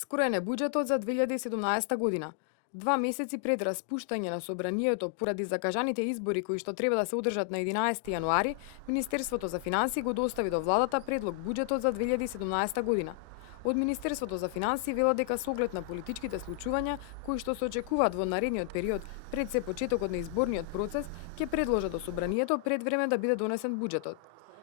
Скорен е буџетот за 2017 година. 2 месеци пред распуштање на собранието поради закажаните избори кои што треба да се одржат на 11 јануари, Министерството за финансии го достави до владата предлог буџетот за 2017 година. Од Министерството за финансии велат дека со оглед на политичките случувања кои што се очекуваат во наредниот период пред се почетокот на изборниот процес, ќе предложат до собранието пред време да биде донесен буџетот.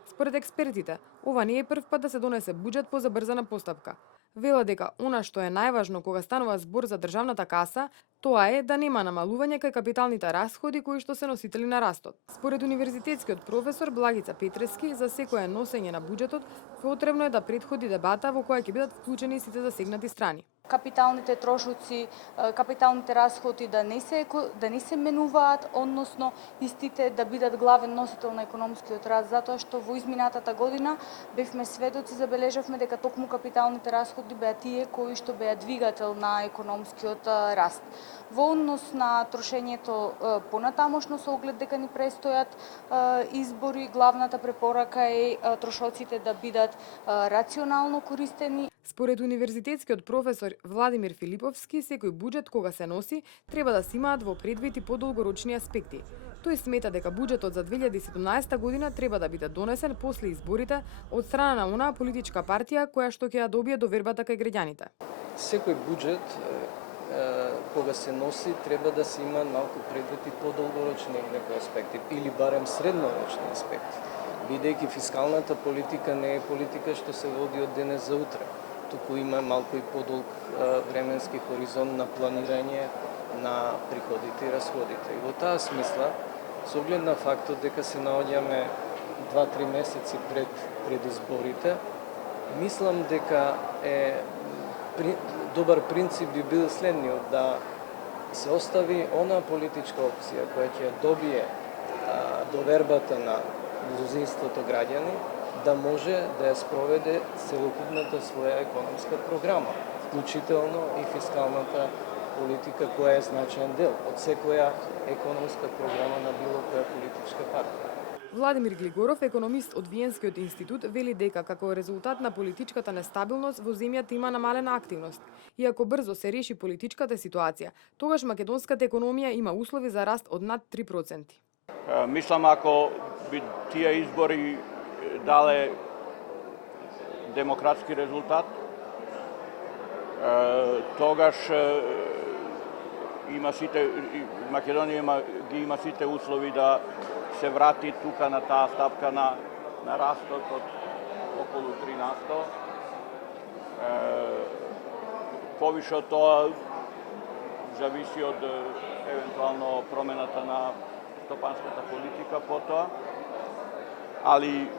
Според експертите, ова не е прв пат да се донесе буџет по забрзана постапка. Вела дека она што е најважно кога станува збор за државната каса, тоа е да нема намалување кај капиталните расходи кои што се носители на растот. Според универзитетскиот професор Благица Петрески, за секое носење на буџетот потребно е да претходи дебата во која ќе бидат вклучени сите засегнати страни. Капиталните трошоци, капиталните расходи да не се менуваат, односно истите да бидат главен носител на економскиот раст, затоа што во изминатата година бевме сведоци, забележавме дека токму капиталните расходи беа тие кои што беа двигател на економскиот раст. Во однос на трошењето понатамошно со оглед дека ни престојат избори, главната препорака е трошоците да бидат рационално користени. Според универзитетскиот професор Владимир Филиповски, секој буџет кога се носи треба да се имаат во предвид и подолгорочни аспекти. Тој смета дека буџетот за 2017 година треба да биде донесен после изборите од страна на онаа политичка партија која што ќе ја добие довербата кај граѓаните. Секој буџет кога се носи треба да се има малку предвид и подолгорочни некои аспекти или барем среднорочни аспекти. Бидејќи фискалната политика не е политика што се води од денес за утре, туку има малку и подолг временски хоризонт на планирање на приходите и расходите. И во таа смисла, со оглед на фактот дека се наоѓаме 2-3 месеци пред изборите, мислам дека е добар принцип би бил следниот, да се остави она политичка опција која ќе добие довербата на мнозинството граѓани, да може да ја спроведе целокупната своја економска програма, вклучително и фискалната политика која е значаен дел од секоја економска програма на било која политичка партија. Владимир Глигоров, економист од Виенскиот институт, вели дека како резултат на политичката нестабилност во земјата има намалена активност. Иако брзо се реши политичката ситуација, тогаш македонската економија има услови за раст од над 3%. Мислам, ако би тие избори дале демократски резултат, тогаш Македонија има сите услови да се врати тука на таа стапка на растот од околу 3%. Повише од тоа зависи од евентуално промената на стопанската политика потоа, али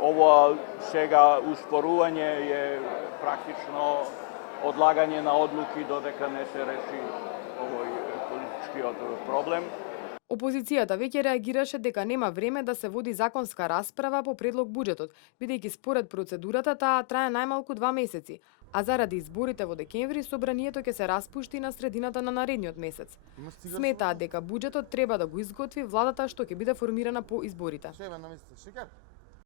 ова сега успорување е практично одлагање на одлуки додека не се реши овој политичкиот проблем. Опозицијата веќе реагираше дека нема време да се води законска расправа по предлог буџетот, бидејќи според процедурата таа трае најмалку 2 месеци, а заради изборите во декември собранието ќе се распушти на средината на наредниот месец. Сметаат дека буџетот треба да го изготви владата што ќе биде формирана по изборите.